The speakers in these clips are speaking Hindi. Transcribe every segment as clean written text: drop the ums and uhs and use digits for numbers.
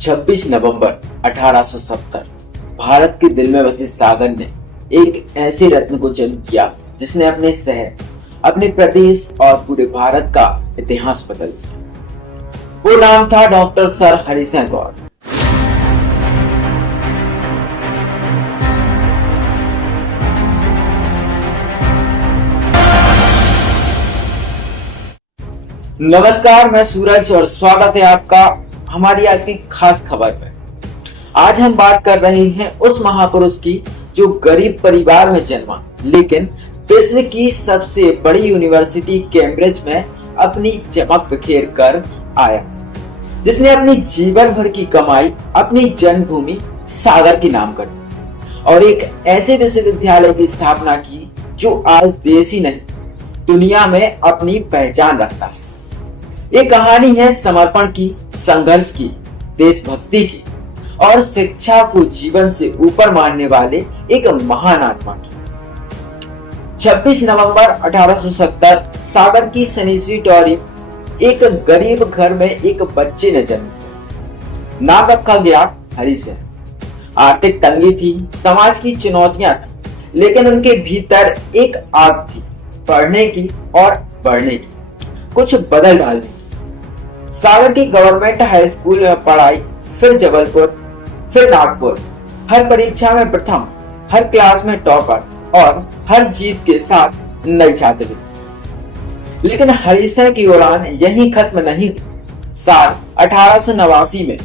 26 नवंबर 1870 भारत के दिल में बसे सागर ने एक ऐसे रत्न को जन्म किया जिसने अपने शहर, अपने प्रदेश और पूरे भारत का इतिहास बदल दिया। वो नाम था डॉक्टर सर हरि सिंह गौर। नमस्कार, मैं सूरज और स्वागत है आपका हमारी आज की खास खबर में। आज हम बात कर रहे हैं उस महापुरुष की जो गरीब परिवार में जन्मा, लेकिन विश्व की सबसे बड़ी यूनिवर्सिटी कैम्ब्रिज में अपनी चमक बिखेर कर आया, जिसने अपनी जीवन भर की कमाई अपनी जन्मभूमि सागर के नाम कर दी और एक ऐसे विश्वविद्यालय की स्थापना की जो आज देश ही नहीं दुनिया में अपनी पहचान रखता है। ये कहानी है समर्पण की, संघर्ष की, देशभक्ति की और शिक्षा को जीवन से ऊपर मानने वाले एक महान आत्मा की। 26 नवंबर 1870 सागर की सनीसी टोरी एक गरीब घर में एक बच्चे ने जन्म लिया। नाम रखा गया हरि सिंह। आर्थिक तंगी थी, समाज की चुनौतियां थी, लेकिन उनके भीतर एक आग थी, पढ़ने की और बढ़ने की, कुछ बदल डालने की। सागर की गवर्नमेंट हाई स्कूल में पढ़ाई, फिर जबलपुर, फिर नागपुर, हर परीक्षा में प्रथम, हर क्लास में टॉपर और हर जीत के साथ नई छात्रवृत्ति। लेकिन हरि सिंह की उड़ान यहीं खत्म नहीं हुई। साल 1889 में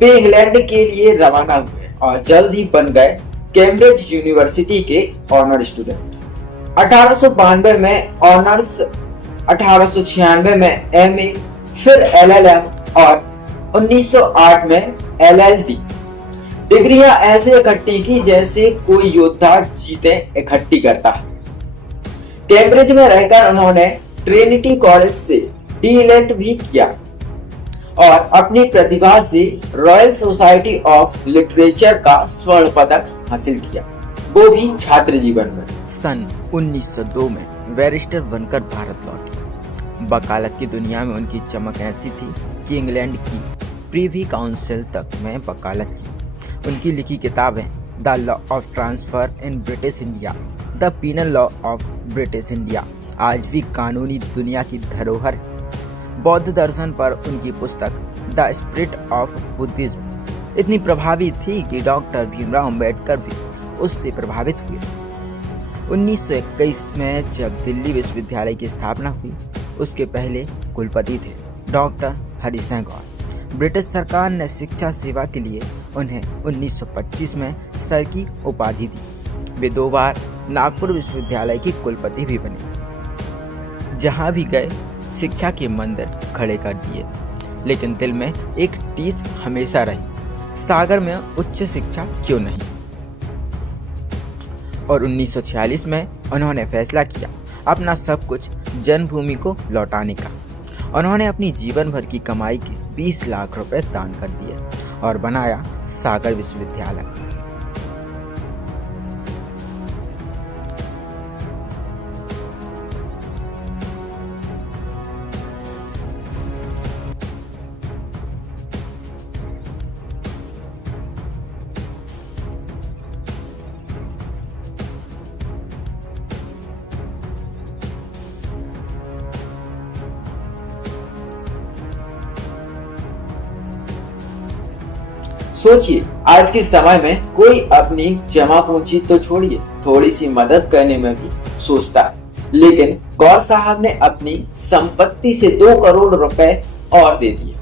वे इंग्लैंड के लिए रवाना हुए और जल्द ही बन गए कैम्ब्रिज यूनिवर्सिटी के ऑनर स्टूडेंट। 1892 में ऑनर्स, 1896 में एमए, फिर एलएलएम और 1908 में एलएलडी। डिग्रियां ऐसे इकट्ठी की जैसे कोई योद्धा जीतें इकट्ठी करता है। कैम्ब्रिज में रहकर उन्होंने ट्रिनिटी कॉलेज से डीएलएड भी किया और अपनी प्रतिभा से रॉयल सोसाइटी ऑफ लिटरेचर का स्वर्ण पदक हासिल किया, वो भी छात्र जीवन में। सन 1902 में बैरिस्टर बनकर भारत लौटे। वकालत की दुनिया में उनकी चमक ऐसी थी कि इंग्लैंड की प्रीवी काउंसिल तक में वकालत की। उनकी लिखी किताबें the law of transfer in British India, the penal law of British India आज भी कानूनी दुनिया की धरोहर है। बौद्ध दर्शन पर उनकी पुस्तक द स्पिरिट ऑफ बुद्धिज्म इतनी प्रभावी थी कि डॉक्टर भीमराव अम्बेडकर भी उससे प्रभावित हुए। 1921 में जब दिल्ली विश्वविद्यालय की स्थापना हुई, उसके पहले कुलपति थे डॉक्टर हरि सिंह गौर। ब्रिटिश सरकार ने शिक्षा सेवा के लिए उन्हें 1925 में सर की उपाधि दी। वे 2 बार नागपुर विश्वविद्यालय की कुलपति भी बने। जहां भी गए शिक्षा के मंदिर खड़े कर दिए, लेकिन दिल में एक टीस हमेशा रही, सागर में उच्च शिक्षा क्यों नहीं। और 1946 में उन्होंने फैसला किया अपना सब कुछ जन्मभूमि को लौटाने का। उन्होंने अपनी जीवन भर की कमाई के 20 लाख रुपए दान कर दिए और बनाया सागर विश्वविद्यालय। सोचिए, आज के समय में कोई अपनी जमा पूंजी तो छोड़िए, थोड़ी सी मदद करने में भी सोचता है, लेकिन गौर साहब ने अपनी संपत्ति से 2 करोड़ रुपए और दे दिए,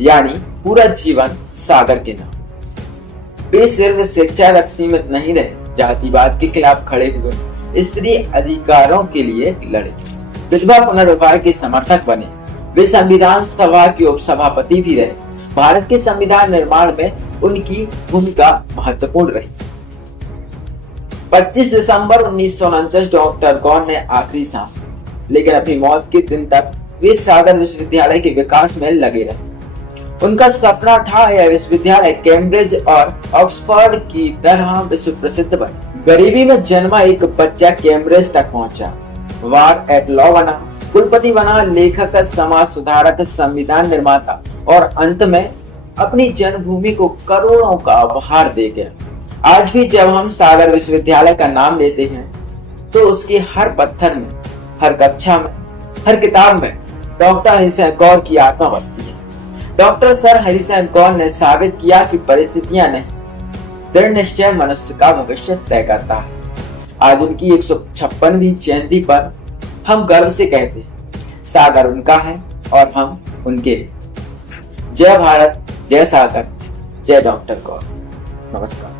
यानी पूरा जीवन सागर के नाम। वे सिर्फ शिक्षा तक सीमित नहीं रहे, जातिवाद के खिलाफ खड़े हुए, स्त्री अधिकारों के लिए लड़े, विधवा पुनर्विवाह के समर्थक बने। वे संविधान सभा के उपसभापति भी रहे। भारत के संविधान निर्माण में उनकी भूमिका महत्वपूर्ण रही। 25 दिसंबर 1949 डॉक्टर गौर ने आखिरी सांस ली, लेकिन अपनी मौत के दिन तक वे सागर विश्वविद्यालय के विकास में लगे रहे। उनका सपना था यह विश्वविद्यालय कैम्ब्रिज और ऑक्सफोर्ड की तरह विश्व प्रसिद्ध बने। गरीबी में जन्मा एक बच्चा कैम्ब्रिज तक पहुंचा, वार एट लॉ बना, कुलपति बना, लेखक, समाज सुधारक, संविधान निर्माता और अंत में अपनी जन्मभूमि को करोड़ों का उपहार दे गया। आज भी जब हम सागर विश्वविद्यालय का नाम लेते हैं तो उसके हर पत्थर में, हर कक्षा में, हर किताब में डॉक्टर हरिशंकर गौर की आत्मा बसती है। डॉक्टर सर हरिशंकर गौर ने साबित किया कि परिस्थितियां नहीं, दृढ़ निश्चय मनुष्य का भविष्य तय करता है। आज उनकी 156वीं जयंती पर हम गर्व से कहते हैं, सागर उनका है और हम उनके। जय भारत, जय सागर, जय डॉक्टर गौर। नमस्कार।